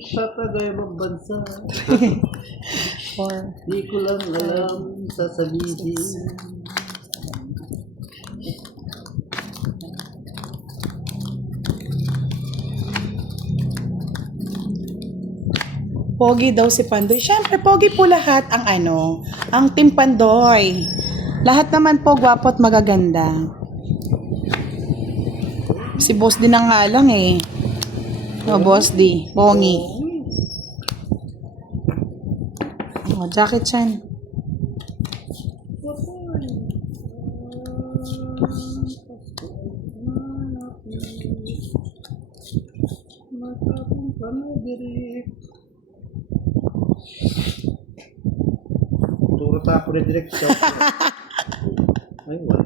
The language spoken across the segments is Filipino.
Sa Tagayabang bansa. Or, Di ko lang alam sasabihin. pogi daw si Pandoy. Siyempre, pogi po lahat ang ang Team Pandoy. Lahat naman po gwapo at magaganda. Si Boss din ang nga lang eh. No, Boss D. Pongi. Oh, Jackie Chan. Turo tapo na direct sa... Ay, wala.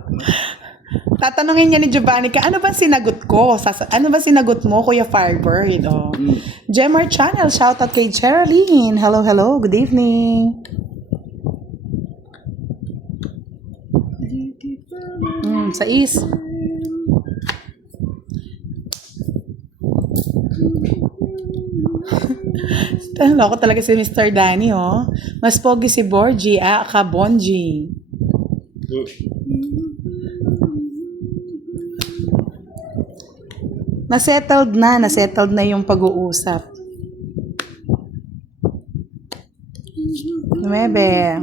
Tatanungin niya ni Giovanni ka, ano ba sinagot ko? Ano ba sinagot mo, Kuya Firebird? Oh. Gemar Channel, shoutout kay Geraldine. Hello, hello. Good evening. Sa is. Loko talaga si Mr. Danny, oh. Mas pogi si Borgie, ka Bonji. Nasettled na yung pag-uusap. Numebe.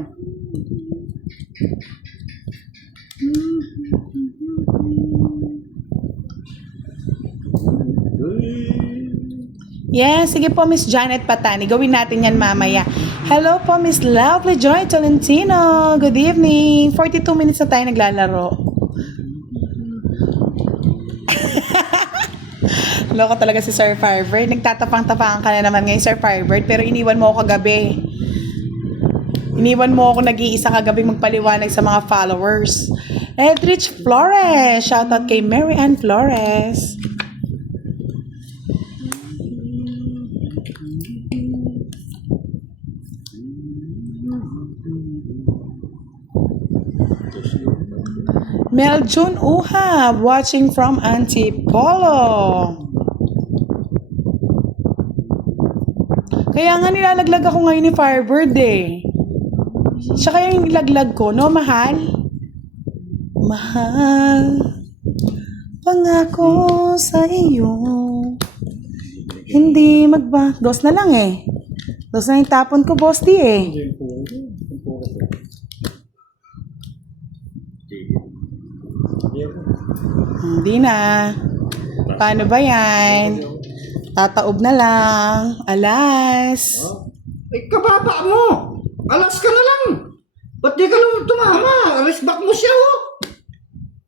Yes, sige po Miss Janet Patani. Gawin natin yan mamaya. Hello po Miss Lovely Joy Tolentino. Good evening. 42 minutes na tayo naglalaro. Loko talaga si Sir Firebird. Nagtatapang-tapangan ka na naman ngayon Sir Firebird. Pero iniwan mo ako kagabi. Iniwan mo ako nag-iisa kagabi magpaliwanag sa mga followers. Edrich Flores. Shoutout kay Mary Ann Flores. Meljun Uhab, watching from Antipolo. Kaya nga nilalaglag ako ngayon ni Firebird eh. Siya kaya yung nilaglag ko, no, mahal? Mahal, pangako sa iyo. Hindi dos na lang eh. Dos na yung tapon ko, Boss D eh. Hindi na. Paano ba yan? Tataob na lang. Alas. Ay, kababa mo! Alas ka na lang! Ba't di ka lang tumama? Respect mo siya, oh!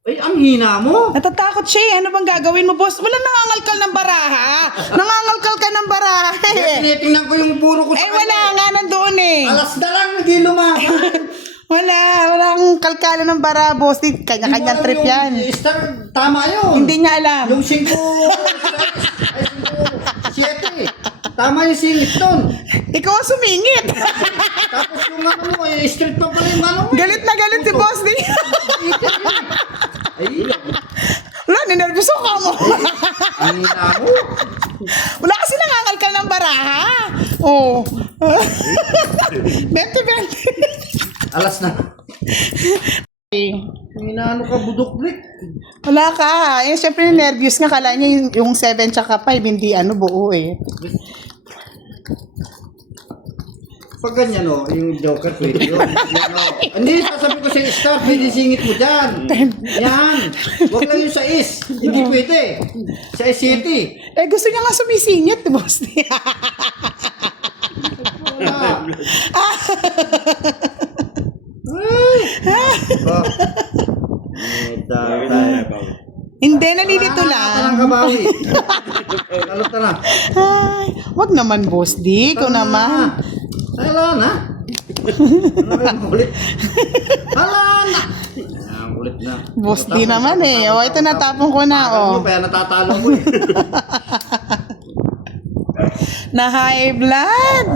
Ay, ang hina mo! Natatakot siya eh. Ano bang gagawin mo, boss? Walang nangangalkal ng baraha. Nangangalkal ka ng baraha eh. Tinitingnan ko yung puro ko sa Wala nga nandoon eh. Alas na lang, hindi lumaban! Walang kalkala ng bara, boss. Kanya-kanya trip yan. Star, tama yun. Hindi niya alam. Yung 5, ay 5, 7. Tama yung singit doon. Ikaw ang sumingit. Tapos yung ano mo, street pa pala yung ano mo. Galit na galit si boss din. Ay, Wala, ninervous ka mo. ang hina mo. Wala kasi nangangalkal ng baraha. Oh. 20-20. Alas na. Inaano ka, budok-blik. Wala ka. Eh, syempre nervous nga. Kala niya yung 7 tsaka 5, hindi buo eh. Pag ganyan o, yung joker, pwede yun. Yan, o. Hindi, sasabi ko sa star, pwede singit mo dyan. Yan. Huwag lang yung sa is. Hindi pwede. Sa city. Eh, gusto niya nga sumisingit, boss. Wala. Ay! Oh. Hindi, nalilito lang. Tanang kabawi. Talot na lang. Ay, wag naman, boss. Di, ikaw naman. Hala na. Ano kayong kulit? Hala na. Ang kulit na. Boss di naman eh. O, ito natapon ko na, oh. Kaya natatalo ko eh. Na high blood.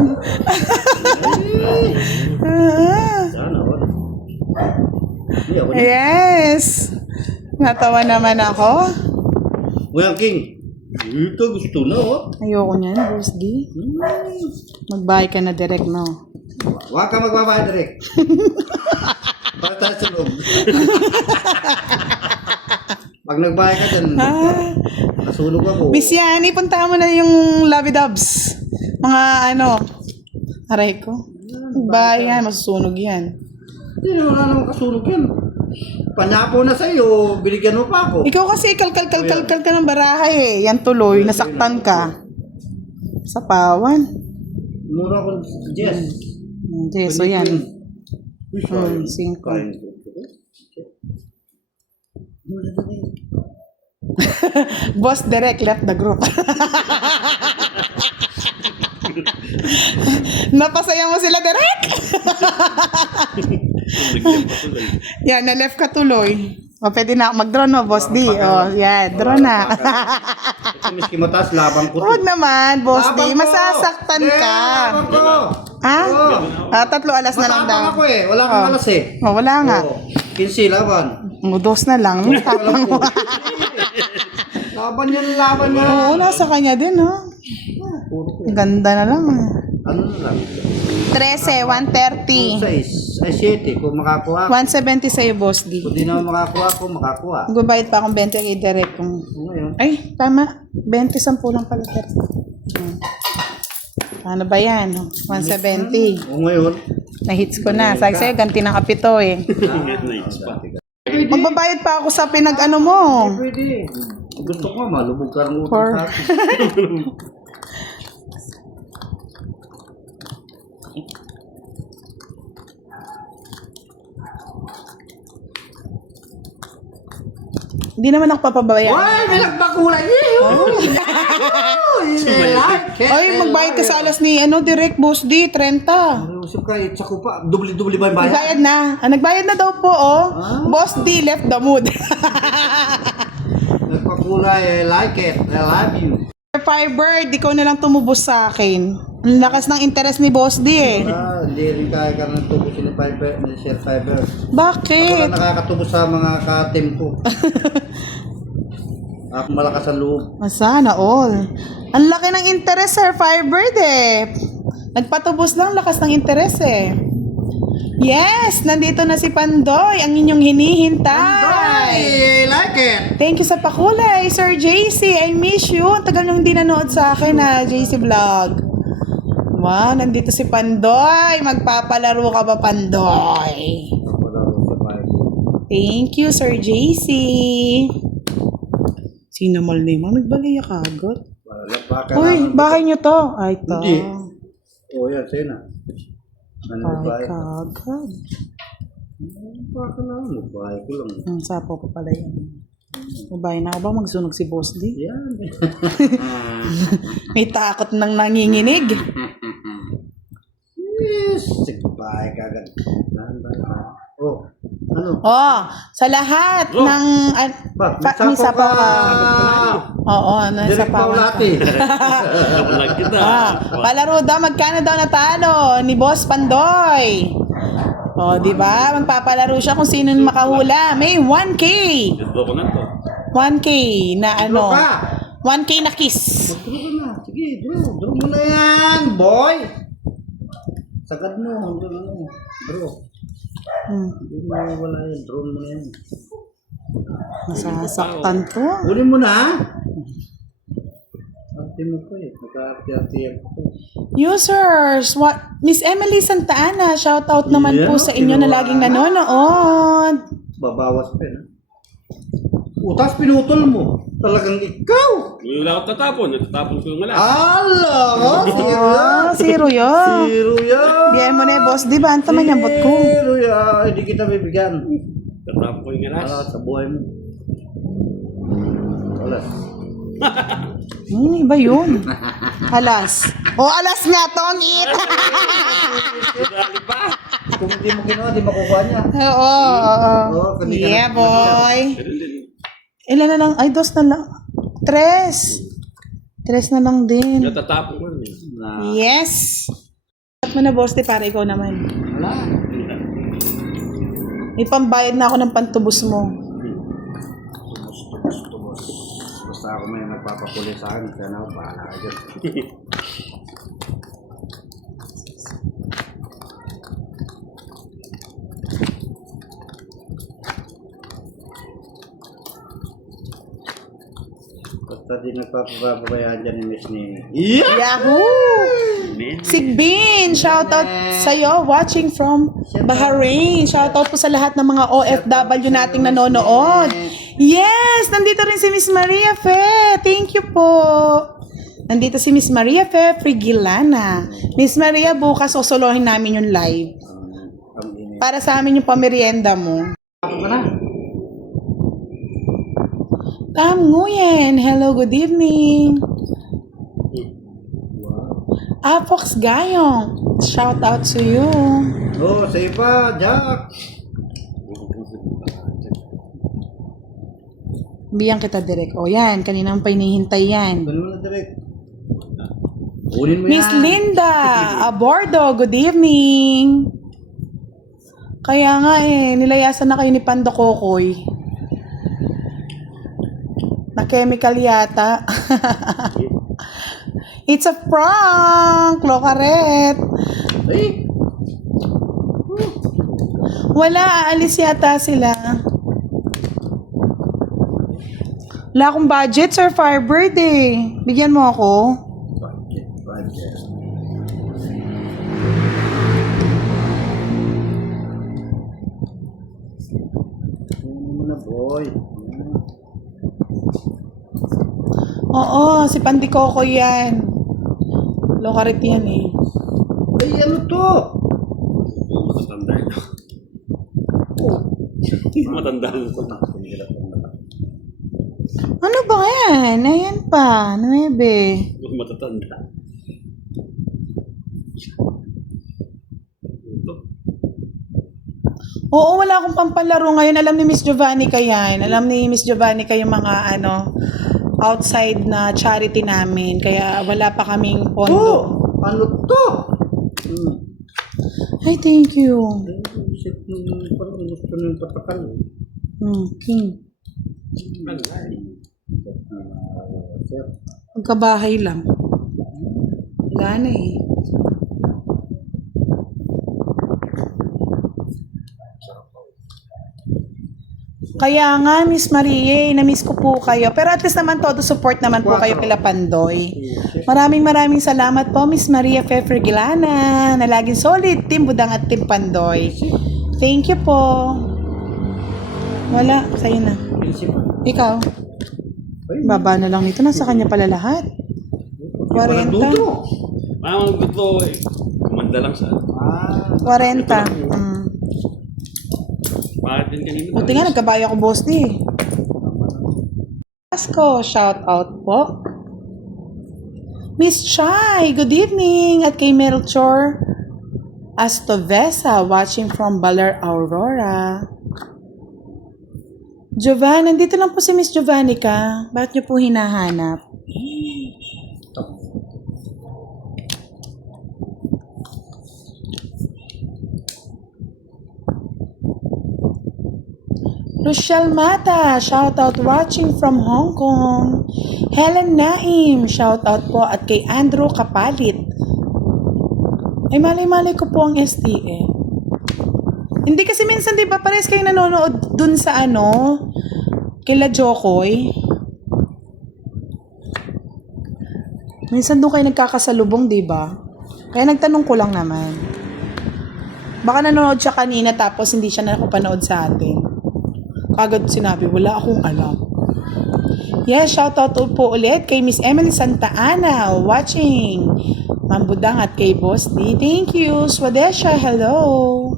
Sana, wala. Hindi ako na. Yes. Natawa naman ako. Well, King. Ito, gusto na, oh. Ayoko niyan, Boss D. Magbahay ka na direct, no? Huwag ka magbabayad direct. Para tayo sa loob. Pag nagbayad ka dyan, nasunog ako. Miss Yani, punta mo na yung Lovey Dubs. Mga ano, aray ko. Magbahay yan, masusunog yan. Hindi, wala namang kasunog yan. Panyapo na sa'yo, binigyan mo pa ako. Ikaw kasi kalkal ka ng barahay eh. Yan tuloy, nasaktan ka. Sa pawan. Mura ko, Jess. Hindi, so yan. 5. Boss direct left the group. Napasaya mo sila direct. Yan, na-left ka tuloy. O, pwede na mag-draw no, Boss D. O, yan, draw na. Ito, miski mataas, labang ko. Huwag naman, Boss D. Labang ko. Masasaktan ka. Labang ko. Ha? Oo. 3 alas na lang daw. Matapang ako eh. Wala kang alas eh. O, wala nga. Oo. 15 laban. O, 2 na lang. Tapang mo. Laban yan. Oo, nasa kanya din, ha? Ganda na lang, ha? Ano na lang? 13, 130. 6, ay 7. Kung makakuha. 170 sa'yo, Boss D. Kung di na makakuha ko, makakuha. Magbabayad pa akong 20 kay Derek. Kung... Ngayon. Ay, tama. 20, 10 lang pala. Ano ba yan? 170. O ngayon. Na-hits ko na. Sabi sa'yo, ganti ng kapito eh. Magbabayad pa ako sa pinag-ano mo. Pwede. Gusto ko malubog ka ng For- utang sa akin. Hindi naman ako papabayad. Uy, may nagbakulay. Ay, magbayad ka sa alas ni Direct Boss D, 30. Usip ka, itsa ko pa. Dubli-dubli ba yung bayad? Nagbayad na. Nagbayad na daw po, oh. Boss D left the mood. Nagpakulay, I like it. I love you. Firebird, ikaw na lang tumubos sa akin. Ang lakas ng interest ni Boss D eh. Hindi rin kaya ka ng tubos ni Fiber, ni Share Fiber. Ako Bakit? na nakakatubos sa mga ka-team ko. Ako malakas sa loob. Sana all. Ang laki ng interest, Sir Firebird eh. Nagpatubos lang, lakas ng interest eh. Yes, nandito na si Pandoy, ang inyong hinihintay. I like it. Thank you sa pakulay, Sir JC. I miss you. Ang tagal nung hindi nanood sa akin na JC Vlog. Wow, nandito si Pandoy. Magpapalaro ka ba, Pandoy? Wala ko sa Fiber. Thank you, Sir JC. Sino mal naman? Nagbaliya ka agad. Wala pa ka Uy, lang. bahay niyo to. Ay, to. Hindi. O yan, sa'yo na. Ano Ay, ba yun? kagad. Baka lang, magbahay ko lang. Ang sapo ko pala yan. Mabahay na ako ba magsunog si Boss D? Yan. May takot nang nanginginig. Yes. Sigbahay ka agad. Oh, ano? Oh, sa lahat ng... may sapaw ka. Oo, nasa Direct sapaw Paulati. Palaro daw, magkano daw natalo ni Boss Pandoy? Oh, di ba? Magpapalaro siya kung sino yung makahula. May 1K. 1K na ano. Draw ka. 1K na kiss. Draw ka na. Sige, draw. Draw mo na yan, boy. Sagad mo. Draw. Hindi mo wala yan. Draw mo na yan. Masasaktan to. Unin mo na. Arte mo ko eh. Nag-arte-arte ko. Users, Miss Emily Santa Ana, shout out naman Yeah, po sa inyo na kinuha. laging nanonood. Babawas pa yun. Utas pinutol mo. Talagang ikaw. Wala ako tatapon. Natatapon ko yung malas. Ala ko. Zero yan. Zero yun. Zero yan. Bigyan mo na yung boss, di ba? Ang tama niya, bot ko. Zero yan. Hindi kita bibigyan. Tatapon ko yung malas. Ala sa buhay mo. Alas. Iba yun. Alas. Alas nga, tongit. Kung hindi mo ginawa, di makukuha niya. Oo. hindi ka Yeah, na- boy. Ganun din. Ilan na lang? Ay, 2 na lang. 3. 3 na lang din. Natatapon ko rin. Na. Yes. At mo na, boss, di para ikaw naman. Wala. May pambayad na ako ng pantubos mo. Basta basta ako may nagpapakuli sa akin, sana ako bahala ka dyan. Basta di nagpapabayaan dyan ni Miss Nini. Yeah! Yahoo! Men. Sigbin, shoutout sa'yo, watching from Bahrain. Shoutout po sa lahat ng mga OFW nating nanonood. Yes! Nandito rin si Miss Maria Fe. Thank you po. Nandito si Miss Maria Fe Frigilana. Miss Maria, bukas osolohin namin yung live. Ang init. Para sa amin yung pamerienda mo. Ako ka na. Tam Nguyen, hello, good evening. Apox Gayong, shout out to you. Oh, sa iba, Jack. Biyang kita direct. O yan, kaninang pa hinihintay yan. Ganun mo na direct. Kunin mo Miss yan. Linda Abordo, good evening. Kaya nga nilayasan na kayo ni Pando Kokoy. Na chemical yata. It's a prank, Locaret. Ay, Wala, aalis yata sila. Wala akong budget, Sir Firebird eh. Bigyan mo ako. budget. Ano mo na, boy? Oo, si Pandi Coco yan. Locaret yan eh. Ay, ano to? Matatanda ito. Matanda na ito. Ano ba yan? Ayan pa, 9. Matatanda. Ito. Oo, wala akong pampalaro ngayon. Alam ni Miss Giovanni ka yan. Alam ni Miss Giovanni ka yung mga outside na charity namin. Kaya wala pa kaming Oh, pondo. ano to? Ay, thank you. Isip mo, parang gusto nyo patakal. King. Sir. Magkabahay lang. Wala na eh. Kaya nga, Miss Marie, na-miss ko po kayo. Pero at least naman todo support naman po kayo kila Pandoy. Maraming salamat po, Miss Maria Fefregilana, na laging solid, Team Budang at Team Pandoy. Thank you po. Wala, sa'yo na. Ikaw, baba na lang nito. Nasa kanya pala lahat. 40. Parang magtutlo eh. Kumanda lang sa... 40. Bakit din kanina? Buti nga, nagkabayo ako, boss ni. Pasko, shout out po. Miss Chai, good evening. At kay Melchor Astovesa, watching from Baler, Aurora. Giovanni, nandito lang po si Miss Giovanni ka. Bakit niyo po hinahanap? Rochelle Mata, shout out watching from Hong Kong. Helen Naim, shout out po at kay Andrew Kapalit. Ay malay-malay ko po ang STA. Hindi kasi minsan 'di ba pares kayo nanonood dun sa kila Jokoy. Minsan doon kayo nagkakasalubong, 'di ba? Kaya nagtanong ko lang naman. Baka nanonood siya kanina tapos hindi siya nakapanood sa atin. Agad sinabi, wala akong alam. Yes, shoutout po ulit kay Miss Emily Santa Ana, watching. Ma'am Budang at kay Boss D. Thank you. Swadesha, hello.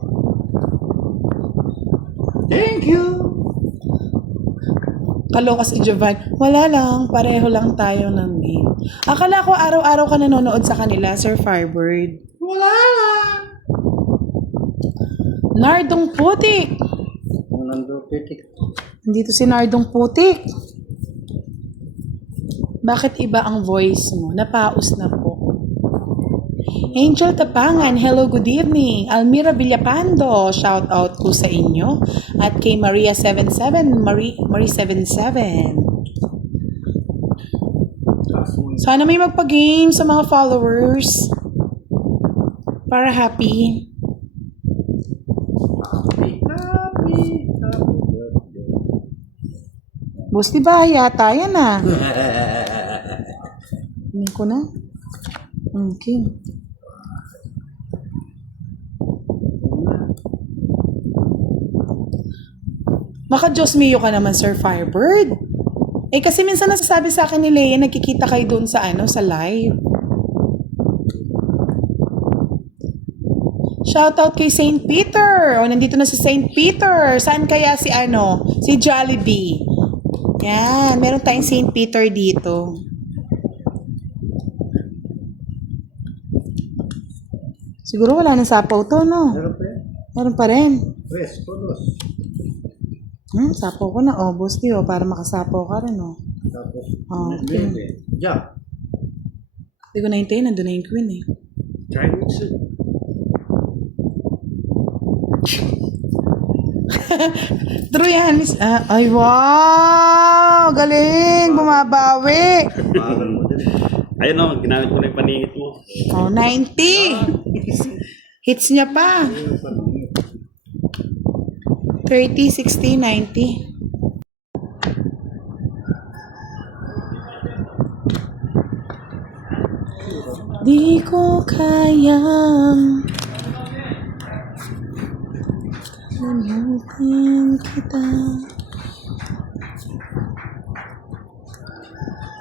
Thank you. Kaloka si Jovan. Wala lang, pareho lang tayo ng game. Akala ko araw-araw ka nanonood sa kanila, Sir Firebird. Wala lang. Nardong Putik. Nandupitik. Nandito si Nardong Putik. Bakit iba ang voice mo? Napaus na po. Angel Tapangan, hello, good evening. Almira Villapando, shout out po sa inyo. At kay Maria 77, Marie 77. Taas mo yun. Sana may magpa-game sa mga followers. Para happy. Happy birthday. Boss, di ba yata yan ah? Hindi ko na. Okay. Maka-Diyos mio ka naman, Sir Firebird. Eh kasi minsan nasasabi sa akin ni Leia, nagkikita kayo doon sa sa live. Shoutout kay St. Peter. O, nandito na si St. Peter. Saan kaya si si Jollibee? Yan, meron tayong St. Peter dito. Siguro wala nang sapaw to, no? Meron pa yan. Meron pa rin. Tres, polos. Sapaw ko na. Oh, boss di, para makasapaw ka rin, oh. Tapos, Okay. Jack. Hindi ko nahintayin, nandun na yung queen, eh. Chinese eh. True yan, miss. Ay, wow! Galing! Bumabawi! Parang mo din. Ayun o, ginamit ko na yung paningit mo. Oh, 90! Hits niya pa. 30, 60, 90. Di ko kayang kalimutin kita.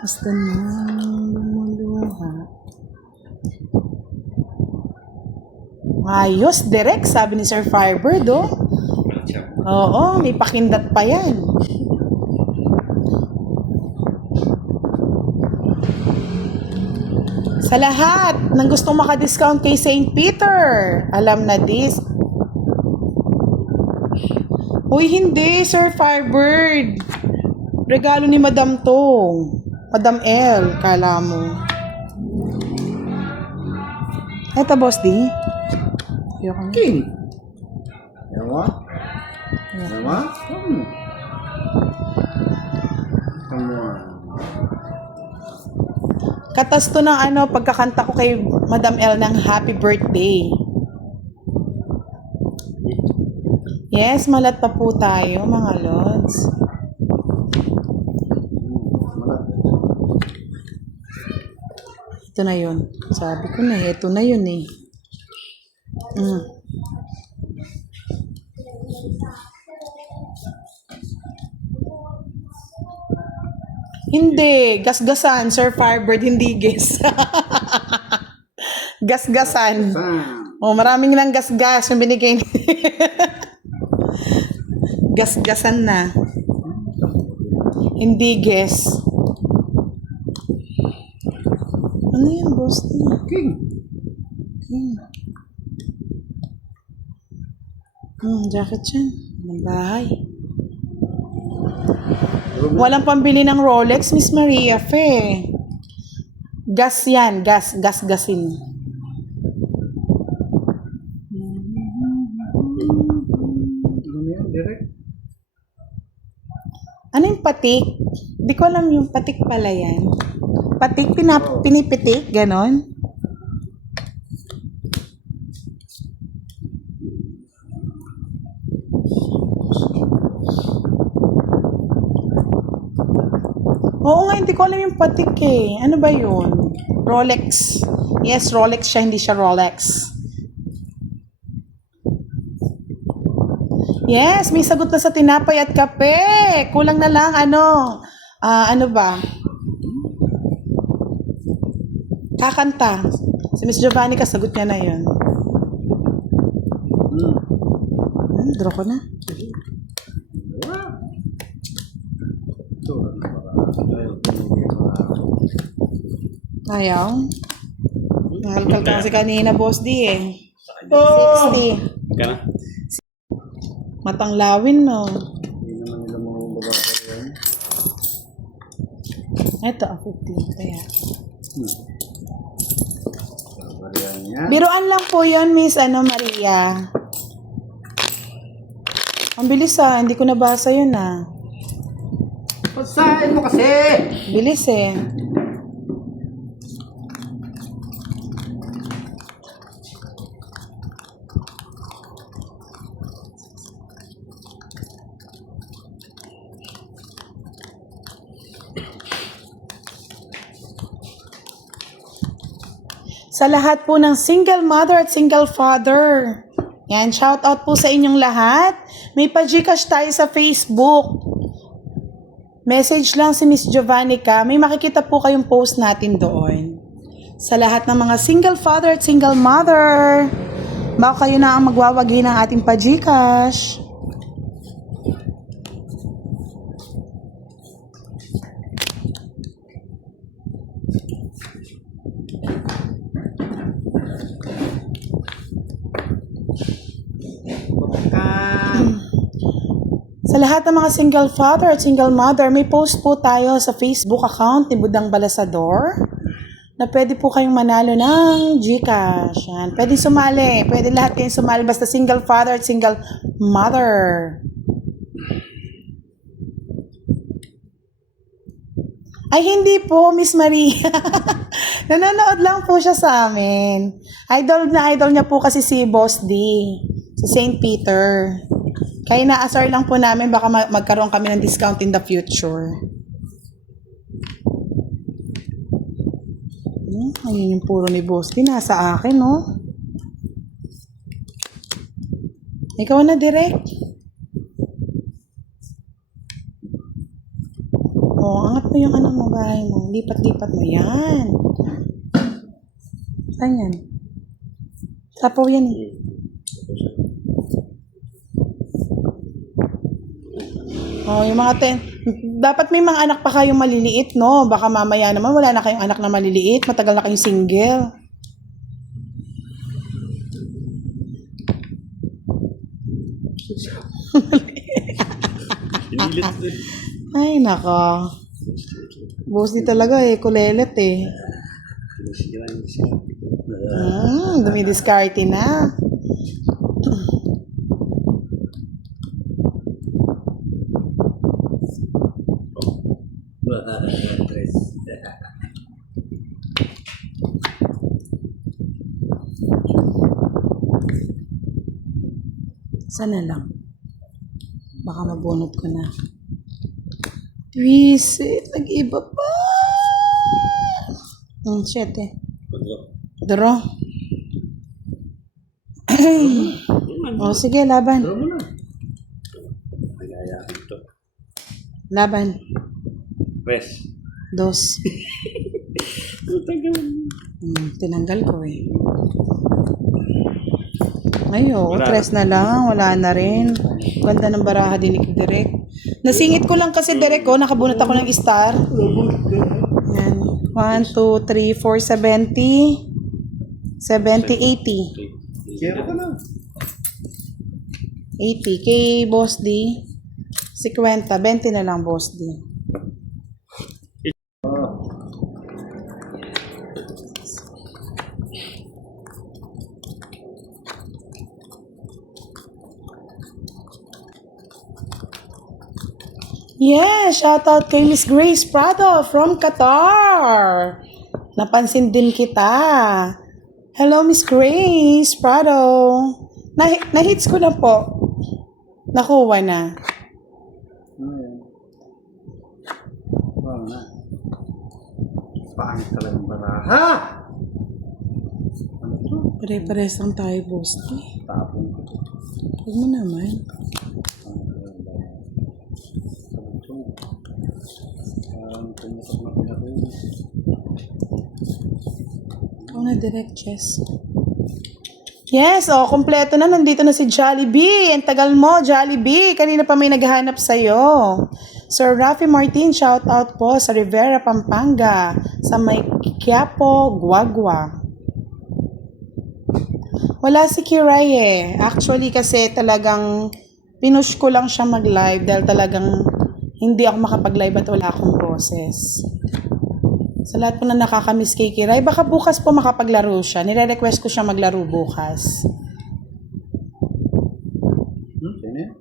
Basta nang lumuluha. Ayos, direct, sabi ni Sir Firebird, oh. Oo, may pakindat pa yan. Sa lahat ng gustong maka-discount kay St. Peter, alam na this. Uy, hindi, Sir Firebird. Regalo ni Madam to. Madam L, kala mo. Eto, boss, di. Ayoko na. King. Yawa? Yawa? Come on. Katas to ng pagkakanta ko kay Madam L ng happy birthday. Yes, malat pa po tayo, mga lods. Ito na yun. Sabi ko na, ito na yun eh. Hindi, gasgasan, Sir Firebird, hindi guess. Gasgasan. Oh, maraming lang gasgas yung binigay. Gasgasan na. Hindi guess. Ano yan, boss? King. Jacket yan. Ng bahay. Walang pambili ng Rolex, Miss Maria Fe. Gas yan, gasgasin. Ano yan, direct? Ano yung patik? Di ko alam yung patik pala yan. Patik, pinipitik, ganon. Oo nga, hindi ko alam yung patik eh. Ano ba yun? Rolex. Yes, Rolex siya, hindi siya Rolex. Yes, may sagot na sa tinapay at kape. Kulang na lang, ano ba? Kakanta. Si Miss Giovanni, kasagot niya na yun. Draw ko na. Ito, Ayaw. Nahalkal ka kasi kanina, Boss D eh. 60. Ka na? Matang lawin, no? Hindi naman nila mababa pa yan. Ito, 50. Kaya. Babarihan yan. Biruan lang po yun, Miss Maria. Ang bilis hindi ko nabasa yun Pasahin mo kasi! Bilis eh. Sa lahat po ng single mother at single father. Yan, shout out po sa inyong lahat. May pa-Gcash tayo sa Facebook. Message lang si Miss Giovannica. May makikita po kayong post natin doon. Sa lahat ng mga single father at single mother, baka kayo na ang magwawagi ng ating pa-Gcash. Sa lahat ng mga single father at single mother, may post po tayo sa Facebook account ni Budang Balasador na pwede po kayong manalo ng Gcash. Yan. Pwede sumali. Pwede lahat kayong sumali basta single father at single mother. Ay, hindi po, Miss Maria. Nanonood lang po siya sa amin. Idol na idol niya po kasi si Boss D. Si St. Peter. Kaya na-assure lang po namin baka magkaroon kami ng discount in the future. Ayun yung puro ni Boss D. Nasa akin, no? Ikaw na, direct. Angat mo yung ano mo, bahay mo. Lipat-lipat mo. Yan. Saan yan? Tapaw yan eh. Yung mga dapat may mga anak pa kayong maliliit, no? Baka mamaya naman wala na kayong anak na maliliit. Matagal na kayong single. Ay, nako. Boss di talaga eh. Kulelet eh. Dumidiskarte na. Sana lang. Baka mabunot ko na. Visit, nag-iba pa. Shit eh. Draw. Sige, laban. Laban. Press. Dos. Tinanggal ko eh. Ay, tres na lang. Wala na rin. Ganda ng baraha din ni Direk. Nasingit ko lang kasi Direk ko. Nakabunot ako ng star. Yan. 1, 2, 3, 4, 70. 70, 80. Zero ka na. 80. Kay Boss D. 50. 20 na lang, Boss D. Yes, shout out kay Miss Grace Prado from Qatar. Napansin din kita. Hello, Miss Grace Prado. Na-hits ko na po. Nakuha na. Wow na. Pangit talagang baraha. Ano to? Pare-pares lang tayo, Boss. Tapong ko. Huwag mo naman. Ikaw na, direct chess. Yes, kompleto na. Nandito na si Jollibee. Ang tagal mo, Jollibee. Kanina pa may naghahanap sa'yo. Sir Rafi Martin, shout out po sa Rivera, Pampanga. Sa may Quiapo, Guagua. Wala si Kiray eh. Actually kasi talagang pinush ko lang siya mag-live dahil talagang hindi ako makapag-live at wala akong boses. Sa lahat po na nakakamiss kay Kiray, baka bukas po makapaglaro siya. Nire-request ko siya maglaro bukas. Sino yan?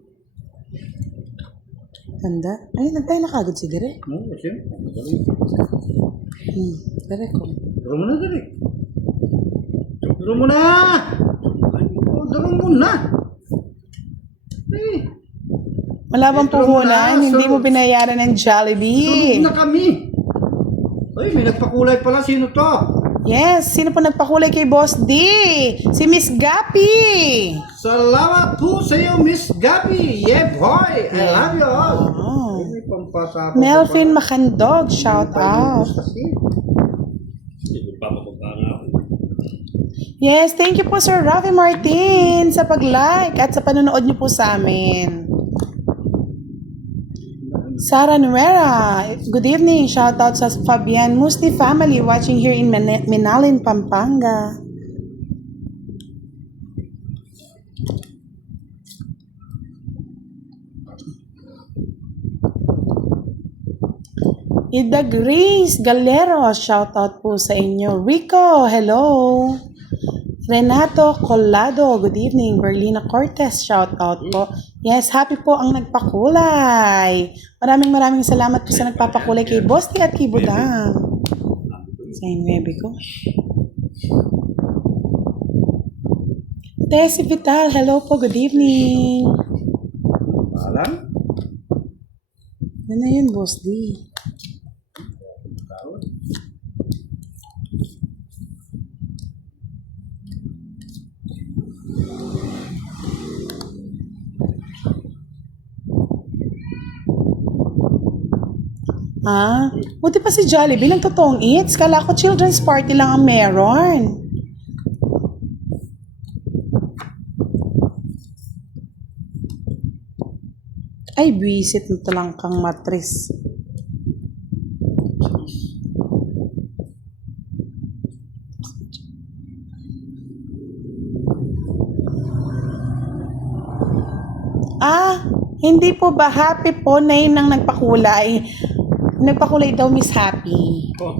Ganda. Ay, nagtayo na kagad si Direk. No, sino? Direk ko. Duro mo na, Direk. Duro mo na! Duro mo na! Eh, Malabang puhunan, hindi mo binayaran ng Jollibee. sunod na kami. Ay, may nagpakulay pala. Sino to? Yes, sino po nagpakulay kay Boss D? Si Miss Gapi. Salamat po sa iyo, Miss Gabi. Yeah, boy. I love you all. Oh. Ay, may pampasa ako Melvin pa pala. Macandog, shout out. Kasi. Papapunta nga ako. Yes, thank you po Sir Rafi Martin sa pag-like at sa panonood niyo po sa amin. Sara Nuera, good evening. Shout out sa Fabian Musti family watching here in Minalin, Pampanga. Ida Grace Galero, shout out po sa inyo. Rico, hello. Renato Colado, good evening. Berlina Cortez, shout out po. Yes, happy po ang nagpakulay. Maraming salamat po sa nagpapakulay kay Bosti at kay Budang. Sa inwebe ko. Tessie Vital, hello po, good evening. Alam? Ano na yun, Bosti? Ah, buti pa si Jollibee ng totoong eats. Kala ko children's party lang ang meron. Ay, visit na talang kang matris. Ah, hindi po ba happy po na yun ang nagpakulay? Nagpakulay daw Miss Happy. Oh,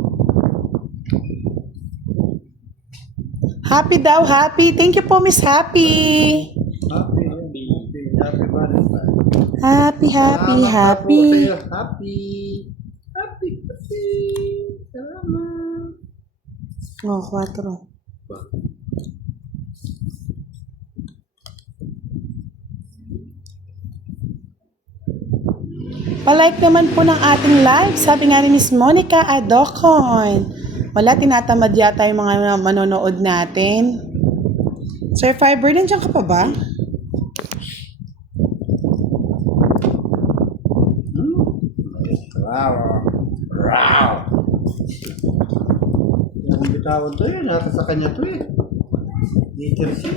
Happy daw, happy. Thank you po Miss Happy. Happy. Happy Valentine. Happy, happy, Salamat happy. po sa iyo. Happy. Happy. Happy. Salamat. Oh, 4. Palike naman po ng ating live. Sabi nga ni Miss Monica Adocon. Wala, tinatamad yata yung mga manonood natin. Sir Fiber, nandiyan ka pa ba? Wow. Wow. Ang bitawan to yun. Nasa sa kanya to eh. Liter siya.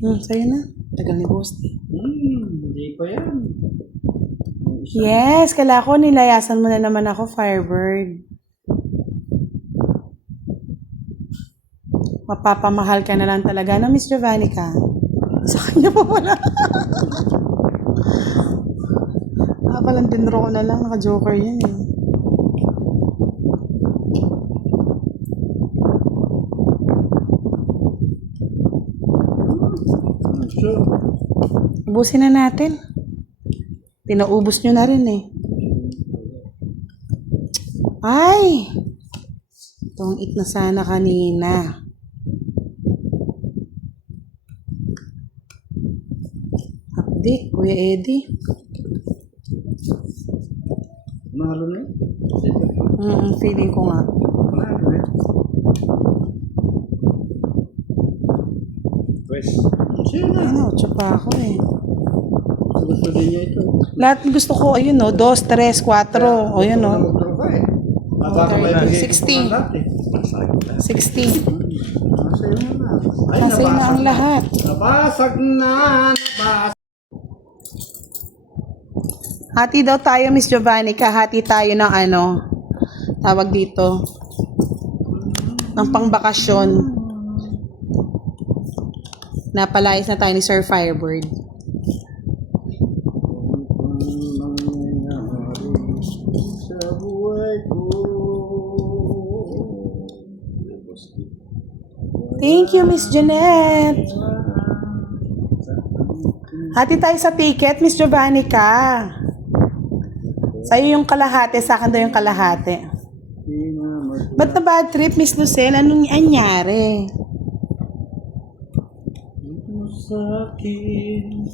Sa'yo na. Tagal ni Bosti. Hindi pa yan. Yes, kala ko nilayasan mo na naman ako, Firebird. Mapapamahal ka na lang talaga, no, Miss Jovannica? Sa kanya pa pala. Palang dinro ko na lang, naka-joker yan eh. Sure. Ubusin na natin. Pinaubos nyo na rin eh. Ay! Itong eat na sana kanina. Update, Kuya Eddie. Mahalo na yun. Feeling ko nga. Mahalo na yun. Pues, Sure na. Ano, tsapa ako eh. Gusto din niya ito. Lahat gusto ko, ayun no, 2, 3, 4. O yun no. Mag-draw ka eh. Baka may 60. 60. Nasa iyo na. Ay, Kasi na ang lahat. Nabasag na. Nabasag. Hati daw tayo, Miss Jovannica. Hati tayo ng ano, tawag dito, ng pangbakasyon. Napalayas na tayo ni Sir Firebird. Sa buhay ko. Thank you, Miss Jeanette. Hati tayo sa ticket, Miss Jovannica. Sa'yo yung kalahati, sa akin daw yung kalahati. Ba't na bad trip, Miss Lucelle? Anong anyari? Sa akin.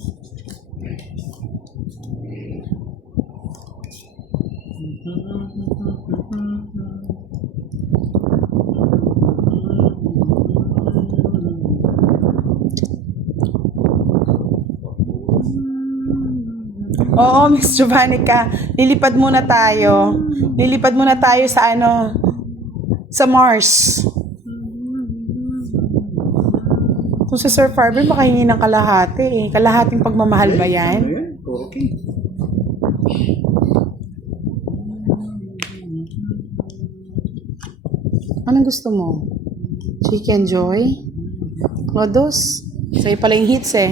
Oo, Miss Jovannica. Lilipad muna tayo. Lilipad muna tayo sa ano, sa Mars. Kung si Sir Farber, makahingi ng kalahati eh. Kalahating pagmamahal ba Ano yan? yan? Okay. Anong gusto mo? Chicken Joy? Lodos? Sa'yo pala yung hits eh.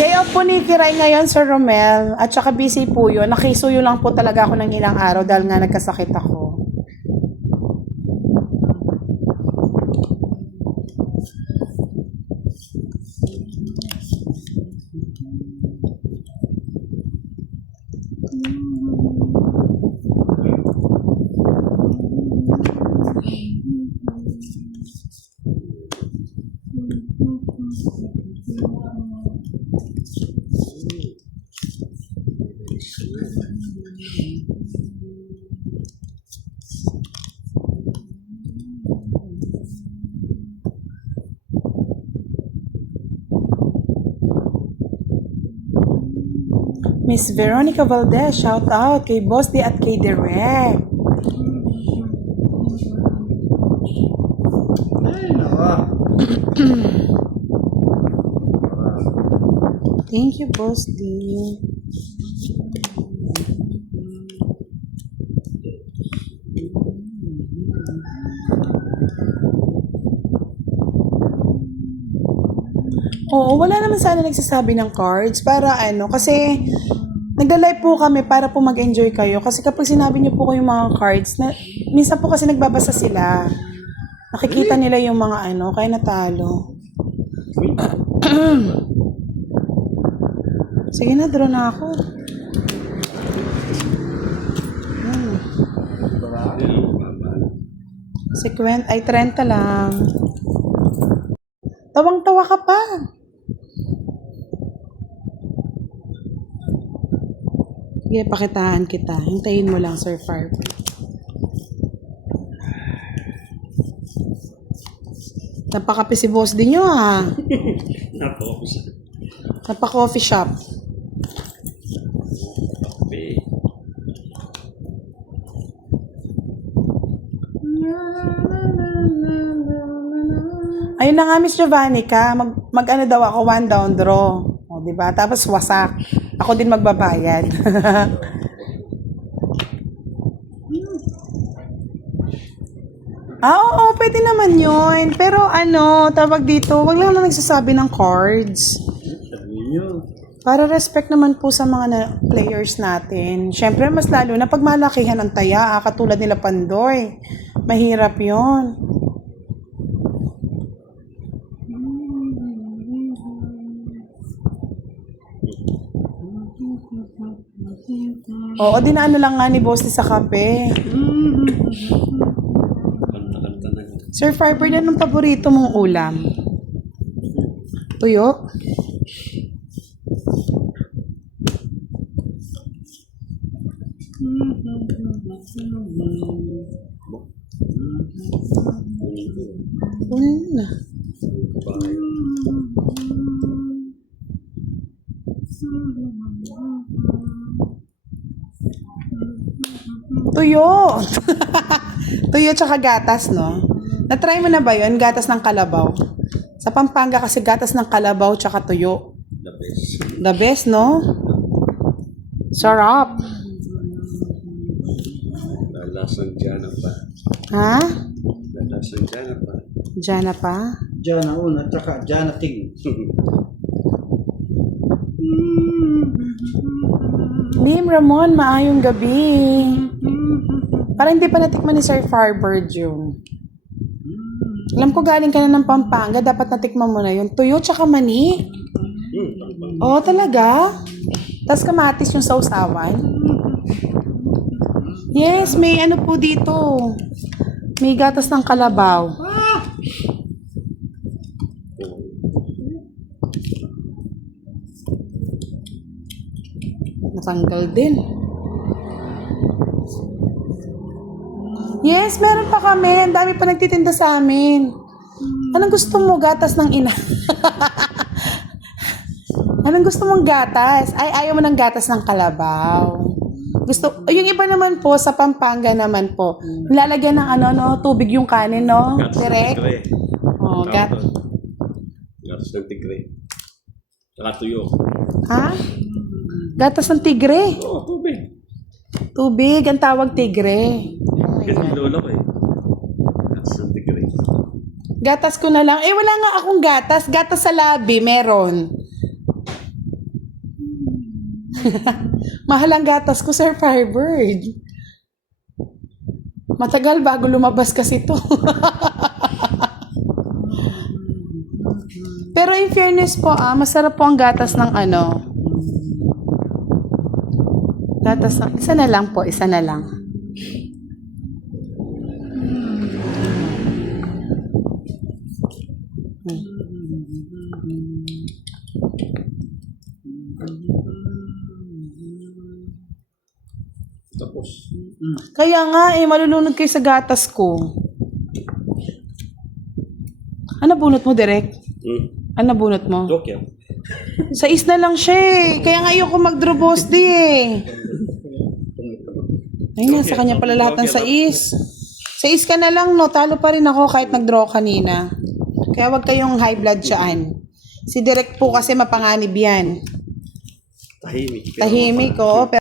Day off po ni Kiray ngayon, Sir Romel. At saka busy po yun. Nakisuyo lang po talaga ako ng ilang araw dahil nga nagkasakit ako. Miss Veronica Valdez, shout out kay Boss D at kay Direk. Ay, nako. Thank you, Boss D. Oo, wala naman sana nagsasabi ng cards para ano, kasi nagla-live po kami para po mag-enjoy kayo. Kasi kapag sinabi niyo po kayong mga cards, na, minsan po kasi nagbabasa sila. Nakikita nila yung mga ano, kaya natalo. Sige na, draw na ako. Sequent, ay 30 lang. Tawang-tawa ka pa. Sige, pakitaan kita. Hintayin mo lang, Sir Farb. Napakapi si boss din nyo, ha? Napaka-office. Napaka-coffee shop. Kape. Ayun na nga, Miss Jovannica, mag-ano daw ako, 1 down draw. O, diba? Tapos wasak. Ako din magbabayad. Oo, pwede naman yun. Pero ano, tawag dito, wag lang na nagsasabi ng cards. Sabihin nyo. Para respect naman po sa mga players natin. Siyempre, mas lalo na pag malakihan ang taya, katulad nila Pandoy. Mahirap yon. Oo, dinaano lang nga ni Bossy sa kape. Kanta-kanta na. Sir Fiber, anong paborito mong ulam? Tuyo? Ano na? Tuyo! Tuyo tsaka gatas, no? Na-try mo na ba yun? Gatas ng kalabaw. Sa Pampanga kasi gatas ng kalabaw tsaka tuyo. The best. The best, no? Sarap. Lalasang Jana pa. Ha? Lalasang Jana pa. Diyan na pa? Diyan na una, tsaka diyan na ting. Lim Ramon, maayong gabi. Parang hindi pa natikman ni Sir Firebird yun. Alam ko galing ka na ng Pampanga, dapat natikman mo na yun. Tuyo tsaka mani. Oo, talaga? Tapos kamatis yung sausawan. Yes, may ano po dito. May gatas ng kalabaw. Natanggal din. Yes, meron pa kami. Ang dami pa nagtitinda sa amin. Anong gusto mo? Gatas ng ina. Anong gusto mong gatas? Ay, ayaw mo ng gatas ng kalabaw. Gusto, yung iba naman po, sa Pampanga naman po, nilalagyan ng tubig yung kanin, no? Gatas ng Direct. tigre. Oh, Gatas ng tigre. Saka tuyo. Ha? Gatas ng tigre. Oo, tubig. Tubig, ang tawag tigre. Kasi lolo ko eh. Gatas ng tigre. Gatas ko na lang. Eh, wala nga akong gatas. Gatas sa labi, meron. Mahal ang gatas ko, Sir Firebird. Matagal bago lumabas kasi to. Pero in fairness po, masarap po ang gatas ng gatas ng, isa na lang po, isa na lang. Tapos. Kaya nga, malulunod kayo sa gatas ko. Ano bunot mo, Direk? Ano bunot mo? Joke yan. Sa is na lang siya eh. Kaya nga ayoko mag-drobos di eh. Ayun, sa kanya pala lahat ng sa is. Sa is ka na lang, no? Talo pa rin ako kahit nag-draw kanina. Kaya wag kayong high blood siyaan. Si Direk po kasi mapanganib yan. Tahimik. Tahimik, oh.